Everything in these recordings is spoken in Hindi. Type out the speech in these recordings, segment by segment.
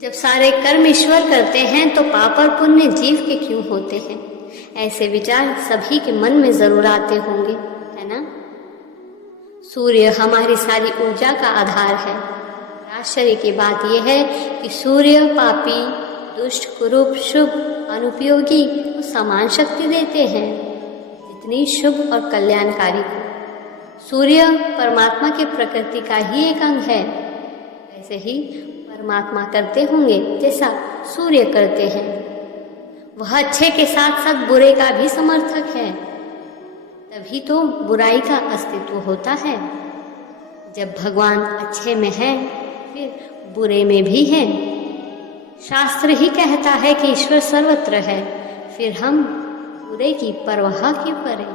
जब सारे कर्म ईश्वर करते हैं तो पाप और पुण्य जीव के क्यों होते हैं? ऐसे विचार सभी के मन में जरूर आते होंगे, है ना? सूर्य हमारी सारी ऊर्जा का आधार है। आश्चर्य की बात यह है कि सूर्य पापी, दुष्ट, कुरूप, शुभ, अनुपयोगी को समान शक्ति देते हैं जितनी शुभ और कल्याणकारी को। सूर्य परमात्मा की प्रकृति का ही एक अंग है। ऐसे ही परमात्मा करते होंगे जैसा सूर्य करते हैं। वह अच्छे के साथ साथ बुरे का भी समर्थक है, तभी तो बुराई का अस्तित्व होता है। जब भगवान अच्छे में है फिर बुरे में भी है। शास्त्र ही कहता है कि ईश्वर सर्वत्र है, फिर हम बुरे की परवाह क्यों करें?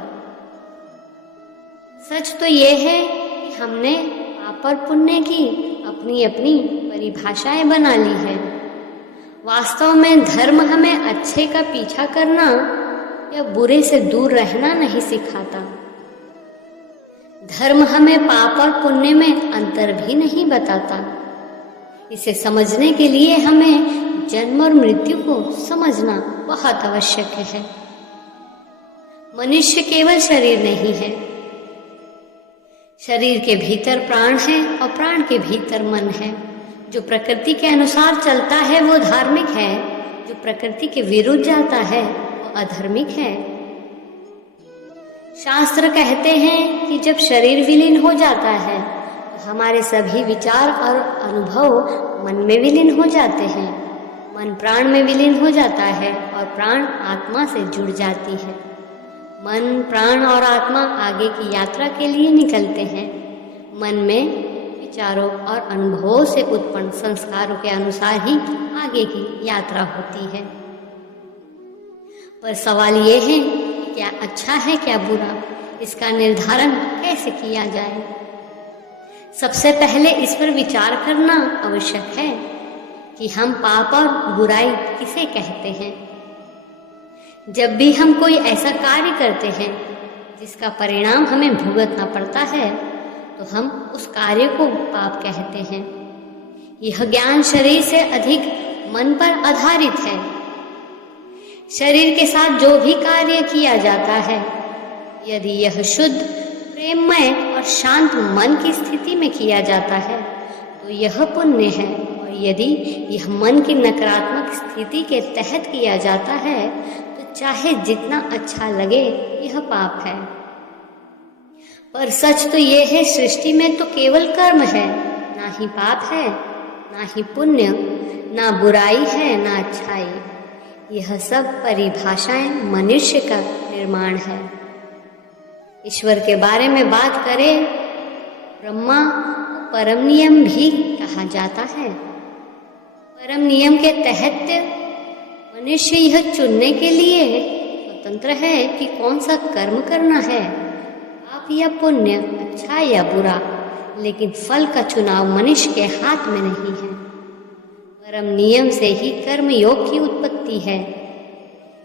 सच तो ये है कि हमने पाप और पुण्य की अपनी अपनी परिभाषाएं बना ली है। वास्तव में धर्म हमें अच्छे का पीछा करना या बुरे से दूर रहना नहीं सिखाता। धर्म हमें पाप और पुण्य में अंतर भी नहीं बताता। इसे समझने के लिए हमें जन्म और मृत्यु को समझना बहुत आवश्यक है। मनुष्य केवल शरीर नहीं है, शरीर के भीतर प्राण है और प्राण के भीतर मन है। जो प्रकृति के अनुसार चलता है वो धार्मिक है, जो प्रकृति के विरुद्ध जाता है वो अधार्मिक है। शास्त्र कहते हैं कि जब शरीर विलीन हो जाता है तो हमारे सभी विचार और अनुभव मन में विलीन हो जाते हैं। मन प्राण में विलीन हो जाता है और प्राण आत्मा से जुड़ जाती है। मन, प्राण और आत्मा आगे की यात्रा के लिए निकलते हैं। मन में विचारों और अनुभवों से उत्पन्न संस्कारों के अनुसार ही आगे की यात्रा होती है। पर सवाल ये है कि क्या अच्छा है क्या बुरा, इसका निर्धारण कैसे किया जाए? सबसे पहले इस पर विचार करना आवश्यक है कि हम पाप और बुराई किसे कहते हैं। जब भी हम कोई ऐसा कार्य करते हैं जिसका परिणाम हमें भुगतना पड़ता है तो हम उस कार्य को पाप कहते हैं। यह ज्ञान शरीर से अधिक मन पर आधारित है। शरीर के साथ जो भी कार्य किया जाता है, यदि यह शुद्ध, प्रेममय और शांत मन की स्थिति में किया जाता है तो यह पुण्य है, और यदि यह मन की नकारात्मक स्थिति के तहत किया जाता है तो चाहे जितना अच्छा लगे यह पाप है। पर सच तो यह है, सृष्टि में तो केवल कर्म है, ना ही पाप है, ना ही पुण्य, ना बुराई है, ना अच्छाई। यह सब परिभाषाएं मनुष्य का निर्माण है। ईश्वर के बारे में बात करें, ब्रह्मा को परम नियम भी कहा जाता है। परम नियम के तहत मनुष्य यह चुनने के लिए स्वतंत्र है कि कौन सा कर्म करना है, पाप या पुण्य, अच्छा या बुरा, लेकिन फल का चुनाव मनुष्य के हाथ में नहीं है। परम नियम से ही कर्म योग की उत्पत्ति है।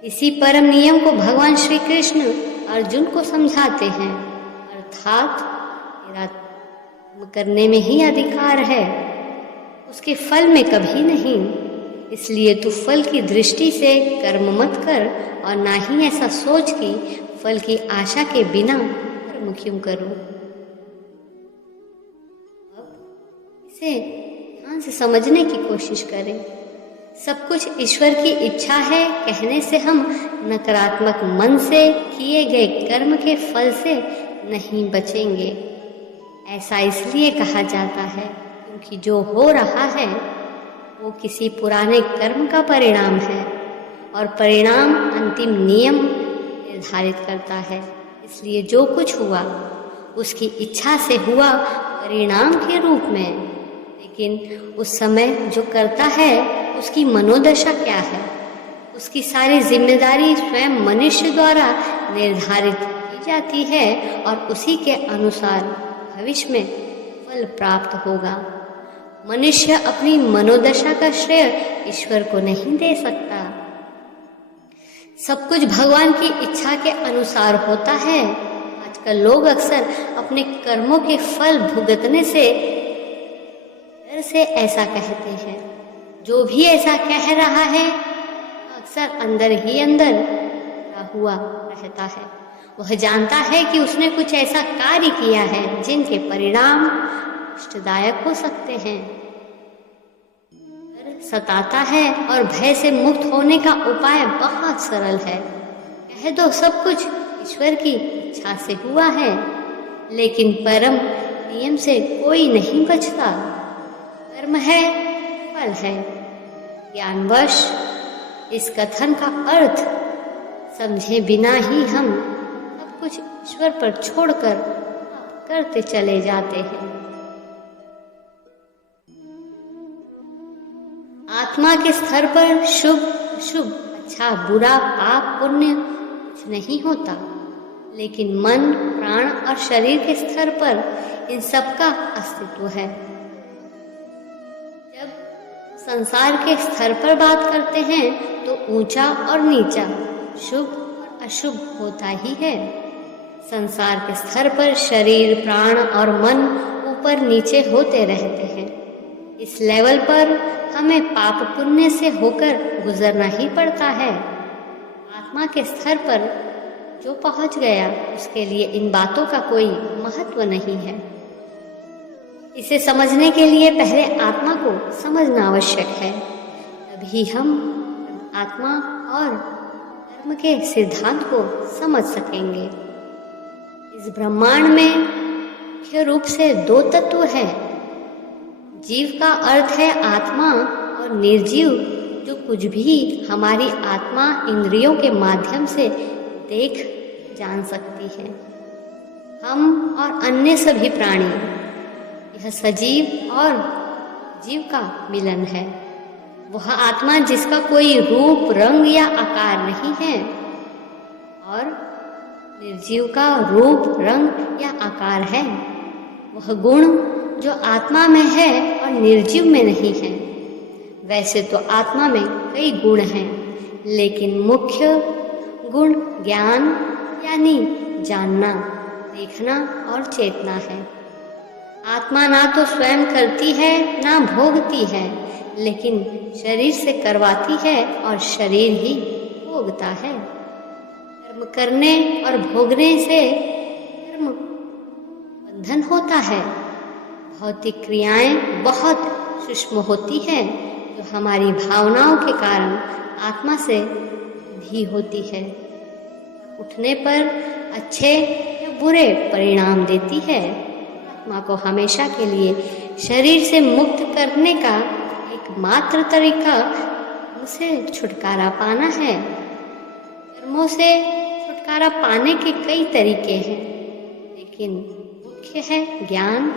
इसी परम नियम को भगवान श्री कृष्ण अर्जुन को समझाते हैं, अर्थात तेरा करने में ही अधिकार है, उसके फल में कभी नहीं। इसलिए तू फल की दृष्टि से कर्म मत कर, और ना ही ऐसा सोच कि फल की आशा के बिना कर्म क्यों करूं। अब इसे ध्यान से समझने की कोशिश करें। सब कुछ ईश्वर की इच्छा है कहने से हम नकारात्मक मन से किए गए कर्म के फल से नहीं बचेंगे। ऐसा इसलिए कहा जाता है क्योंकि जो हो रहा है वो किसी पुराने कर्म का परिणाम है, और परिणाम अंतिम नियम निर्धारित करता है। इसलिए जो कुछ हुआ उसकी इच्छा से हुआ परिणाम के रूप में, लेकिन उस समय जो करता है उसकी मनोदशा क्या है, उसकी सारी जिम्मेदारी स्वयं मनुष्य द्वारा निर्धारित की जाती है, और उसी के अनुसार भविष्य में फल प्राप्त होगा। मनुष्य अपनी मनोदशा का श्रेय ईश्वर को नहीं दे सकता। सब कुछ भगवान की इच्छा के अनुसार होता है। आज आजकल लोग अक्सर अपने कर्मों के फल भुगतने से डर से ऐसा कहते हैं। जो भी ऐसा कह रहा है अक्सर अंदर ही अंदर डरा हुआ रहता है। वह जानता है कि उसने कुछ ऐसा कार्य किया है जिनके परिणाम कष्टदायक हो सकते हैं। डर सताता है और भय से मुक्त होने का उपाय बहुत सरल है। कह दो सब कुछ ईश्वर की इच्छा से हुआ है, लेकिन परम नियम से कोई नहीं बचता। कर्म है, फल है। ज्ञानवश इस कथन का अर्थ समझे बिना ही हम सब कुछ ईश्वर पर छोड़कर करते चले जाते हैं। आत्मा के स्तर पर शुभ अशुभ, अच्छा बुरा, पाप पुण्य कुछ नहीं होता, लेकिन मन, प्राण और शरीर के स्तर पर इन सब का अस्तित्व है। जब संसार के स्तर पर बात करते हैं तो ऊंचा और नीचा, शुभ और अशुभ होता ही है। संसार के स्तर पर शरीर, प्राण और मन ऊपर नीचे होते रहते हैं। इस लेवल पर हमें पाप पुण्य से होकर गुजरना ही पड़ता है। आत्मा के स्तर पर जो पहुंच गया उसके लिए इन बातों का कोई महत्व नहीं है। इसे समझने के लिए पहले आत्मा को समझना आवश्यक है, तभी हम आत्मा और कर्म के सिद्धांत को समझ सकेंगे। इस ब्रह्मांड में मुख्य रूप से दो तत्व हैं। जीव का अर्थ है आत्मा और निर्जीव जो कुछ भी हमारी आत्मा इंद्रियों के माध्यम से देख जान सकती है। हम और अन्य सभी प्राणी, यह सजीव और जीव का मिलन है। वह आत्मा जिसका कोई रूप, रंग या आकार नहीं है, और निर्जीव का रूप, रंग या आकार है। वह गुण जो आत्मा में है और निर्जीव में नहीं है। वैसे तो आत्मा में कई गुण हैं, लेकिन मुख्य गुण ज्ञान यानी जानना, देखना और चेतना है। आत्मा ना तो स्वयं करती है ना भोगती है, लेकिन शरीर से करवाती है और शरीर ही भोगता है। कर्म करने और भोगने से कर्म बंधन होता है। भौतिक क्रियाएं बहुत सूक्ष्म होती है जो हमारी भावनाओं के कारण आत्मा से भी होती है। उठने पर अच्छे या बुरे परिणाम देती है। आत्मा को हमेशा के लिए शरीर से मुक्त करने का एकमात्र तरीका उसे छुटकारा पाना है। कर्मों से छुटकारा पाने के कई तरीके हैं, लेकिन मुख्य है ज्ञान,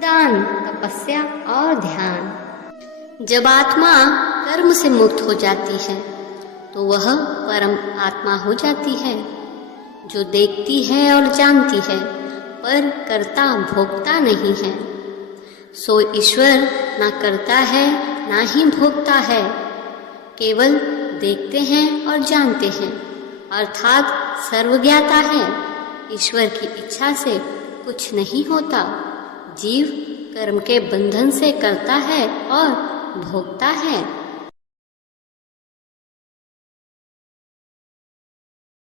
दान, तपस्या और ध्यान। जब आत्मा कर्म से मुक्त हो जाती है तो वह परम आत्मा हो जाती है, जो देखती है और जानती है, पर करता भोगता नहीं है। सो ईश्वर ना करता है ना ही भोगता है, केवल देखते हैं और जानते हैं, अर्थात सर्वज्ञाता है। ईश्वर की इच्छा से कुछ नहीं होता। जीव कर्म के बंधन से करता है और भोगता है।